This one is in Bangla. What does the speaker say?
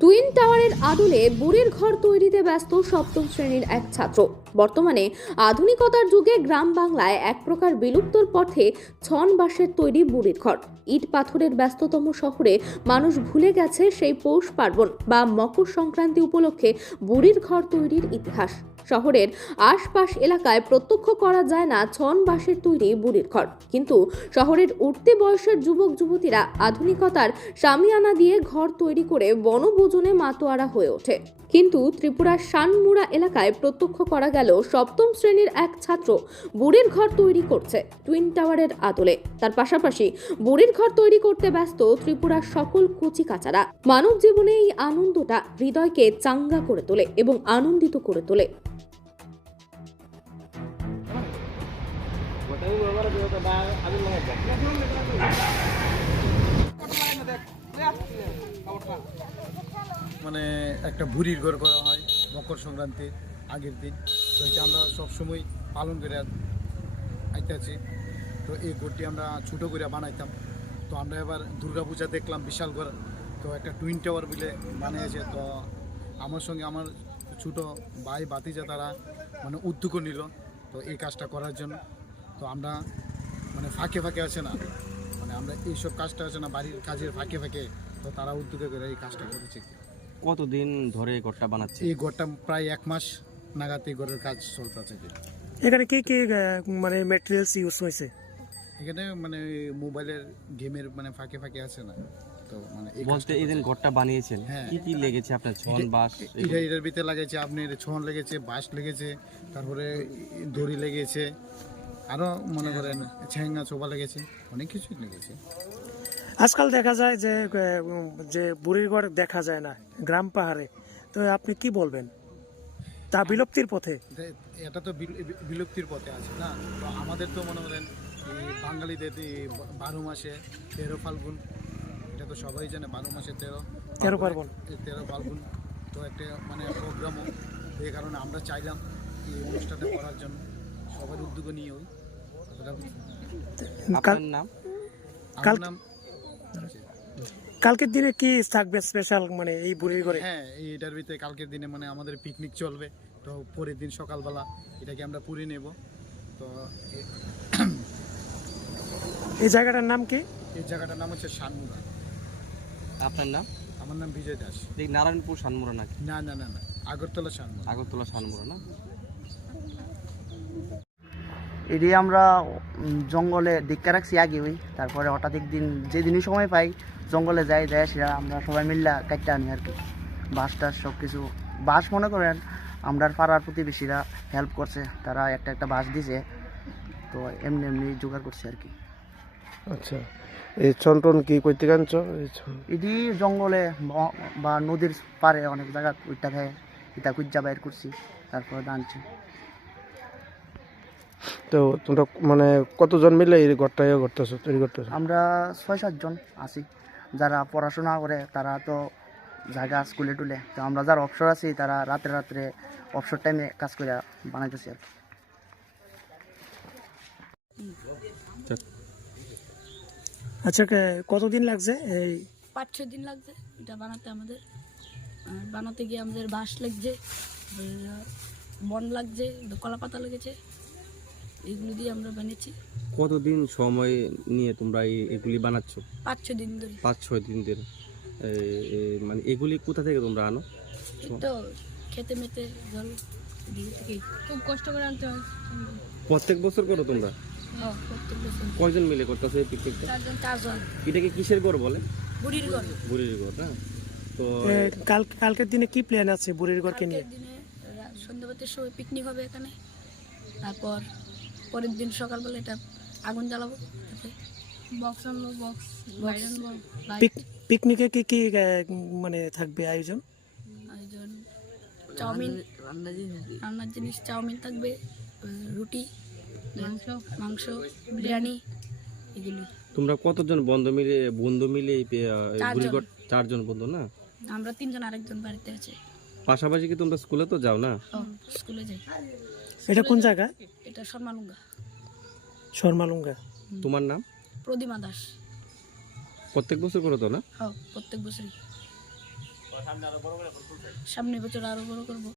টুইন টাওয়ারের আদলে বুড়ির ঘর তৈরিতে ব্যস্ত সপ্তম শ্রেণির এক ছাত্র। বর্তমানে আধুনিকতার যুগে গ্রাম বাংলায় এক প্রকার বিলুপ্তর পথে ছন বাঁশের তৈরি বুড়ির ঘর। ইট পাথরের ব্যস্ততম শহরে মানুষ ভুলে গেছে সেই পৌষ পার্বণ বা মকর সংক্রান্তি উপলক্ষে বুড়ির ঘর তৈরির ইতিহাস। শহরের আশপাশ এলাকায় প্রত্যক্ষ করা যায় না ছন বাঁশের তৈরি বুড়ির ঘর। কিন্তু শহরের উঠতে বয়সের যুবক, যুবতীরা আধুনিকতার সামিয়ানা দিয়ে ঘর তৈরি করে বনভোজনে মাতোয়ারা হয়ে ওঠে। কিন্তু ত্রিপুরার শানমুড়া এলাকায় প্রত্যক্ষ করা গেল সপ্তম শ্রেণির এক ছাত্র বুড়ির ঘর তৈরি করছে টুইন টাওয়ারের আদলে। তার পাশাপাশি বুড়ির ঘর তৈরি করতে ব্যস্ত ত্রিপুরার সকল কচি কাচারা। মানব জীবনে এই আনন্দটা হৃদয়কে চাঙ্গা করে তোলে এবং আনন্দিত করে তোলে। মানে একটা ভুরির ঘর করা হয় মকর সংক্রান্তির আগের দিন। তো আমরা সবসময় পালন করে আইতেছি তো এই ঘরটি আমরা ছোটো করে বানাইতাম। তো আমরা এবার দুর্গাপূজা দেখলাম, বিশাল ঘর। তো একটা টুইন টাওয়ার বলে বানিয়েছে। তো আমার সঙ্গে আমার ছোটো ভাই বাতিজা তারা মানে উদ্যোগ নিল। তো এই কাজটা করার জন্য। তো আমরা মানে ফাঁকে ফাঁকে আছে না। মানে আমরা এইসব কাজটা আছে না বাড়ির কাজের ফাঁকে ফাঁকে। তো তারা উদ্যোগে করে এই কাজটা করেছে। কতদিন ধরে এই ঘরটা বানাচ্ছে? এই ঘরটা প্রায় এক মাস নাগাদ এই ঘরের কাজ চলতে আছে। এখানে কে কে মানে ম্যাটেরিয়ালস ইউজ হয়েছে? এখানে মানে মোবাইলের গেমের মানে ফাঁকে ফাঁকে আছে না। তো মানে বলতে এই ঘরটা বানিয়েছেন। হ্যাঁ। কি কি লেগেছে আপনার ছন বাস এটা এটার ভিতরে আপনার ছন লেগেছে বাঁশ লেগেছে তারপরে দড়ি লেগেছে আরও মনে করেন ছেঙ্গা চোবা লেগেছে অনেক কিছুই লেগেছে। আজকাল দেখা যায় যে যে বুড়ির ঘর দেখা যায় না গ্রাম পাহাড়ে। তো আপনি কি বলবেন? তা বিলুপ্তির পথে? এটা- তো বিল- বিলুপ্তির পথে আছে না? তো আমাদের তো মনে করেন বাঙালিদের বারো মাসে তেরো ফাল্গুন এটা তো সবাই জানে বারো মাসে তেরো। তেরো। এই তেরো ফাল্গুন তো একটা মানে প্রোগ্রামও। এই কারণে আমরা চাইলাম এই অনুষ্ঠানটা করার জন্য। সবার উদ্যোগ নিয়ে ওই আপনার নাম? আমার কাল- নাম কালকের দিনে কি থাকবে স্পেশাল মানে এই বুড়ির ঘরে হ্যাঁ এইটার ভিতরে কালকের দিনে মানে আমাদের পিকনিক চলবে। তো পরের দিন সকালবেলা এটাকে আমরা পুরি নেব। তো এই জায়গাটার নাম কি? এই জায়গাটার নাম হচ্ছে শানমুড়া আপনার নাম? আমার নাম বিজয় দাস। এই নারায়ণপুর সানমুরা নাকি? না না না না আগরতলা শানমুড়া আগরতলা সানমুরা না? এটি আমরা জঙ্গলে দীক্ষা রাখছি আগে ওই তারপরে হঠাৎ একদিন যেদিনই সময় পাই জঙ্গলে যাই যাই সেটা আমরা সবাই মিল্লা কাটতে আনি আর কি। বাস টাস সব কিছু বাস মনে করেন আমরার পাড়ার প্রতিবেশীরা হেল্প করছে তারা একটা একটা বাস দিছে তো এমনি এমনি জোগাড় করছে আর কি। আচ্ছা এই চন্টন কি কইতে কানছ এটি জঙ্গলে বা নদীর পাড়ে অনেক জায়গা ওইটা খায় এটা কুজ্জা বাইর করছি তারপরে আনছি তো তোমরা মানে কতজন মিলে এই ঘরটা ইয়ে করতেছো তৈরি করতেছো? আমরা ছয় সাতজন আছি। যারা পড়াশোনা করে তারা তো জায়গা স্কুলে টুলে তো আমরা যারা অবসর আছি তারা রাত্রে রাত্রে অবসর টাইমে কাজ করে বানাইতেছি আর আচ্ছা কে- কতদিন লাগছে এই? পাঁচ ছয় দিন লাগছে এটা বানাতে আমাদের। বানাতে গিয়ে আমাদের বাঁশ লাগছে বন লাগছে কলা পাতা লেগেছে। এগুলো দিয়ে আমরা বানিয়েছি। কতদিন সময় নিয়ে তোমরা এই- এগুলি বানাচ্ছ? পাঁচ ছয় দিন ধরে। পাঁচ ছয় দিন ধরে। মানে এগুলি কোথা থেকে তোমরা আনো? তো খেতে মেতে জল খুব কষ্ট করে আনতে হয়। প্রত্যেক বছর করো তোমরা? ও, কয়জন মিলে করতেছো এই পিকনিকটা চারজন চারজন এটাকে কিসের ঘর বলে? বুড়ির ঘর বুড়ির ঘর না? তো কাল কালকের দিনে কি প্ল্যান আছে বুড়ির ঘরকে নিয়ে? সন্ধ্যাবাতের সময় পিকনিক হবে এখানে। তারপর পরের দিন সকালবেলা এটা আগুন জ্বালাবো বক্স আনব বক্স পিক- পিকনিকে কি কি মানে থাকবে আয়োজন? আয়োজন চাউমিন রান্নার জিনিস চাউমিন থাকবে রুটি মাংস মাংস বিরিয়ানি এগুলি। তোমরা কতজন বন্ধু মিলে বন্ধু মিলে এই চারজন। বুড়ির ঘর চারজন বন্ধু না? আমরা তিনজন আরেকজন বাড়িতে আছে। পাশাপাশি কি তোমরা স্কুলে তো যাও না? স্কুলে যাই। এটা কোন জায়গা? এটা শর্মালুঙ্গা শর্মালুঙ্গা তোমার নাম? প্রদীমা দাস। প্রত্যেক বছর করো তো না? হ্যাঁ প্রত্যেক বছরই। সামনে বছর আরও বড় করব।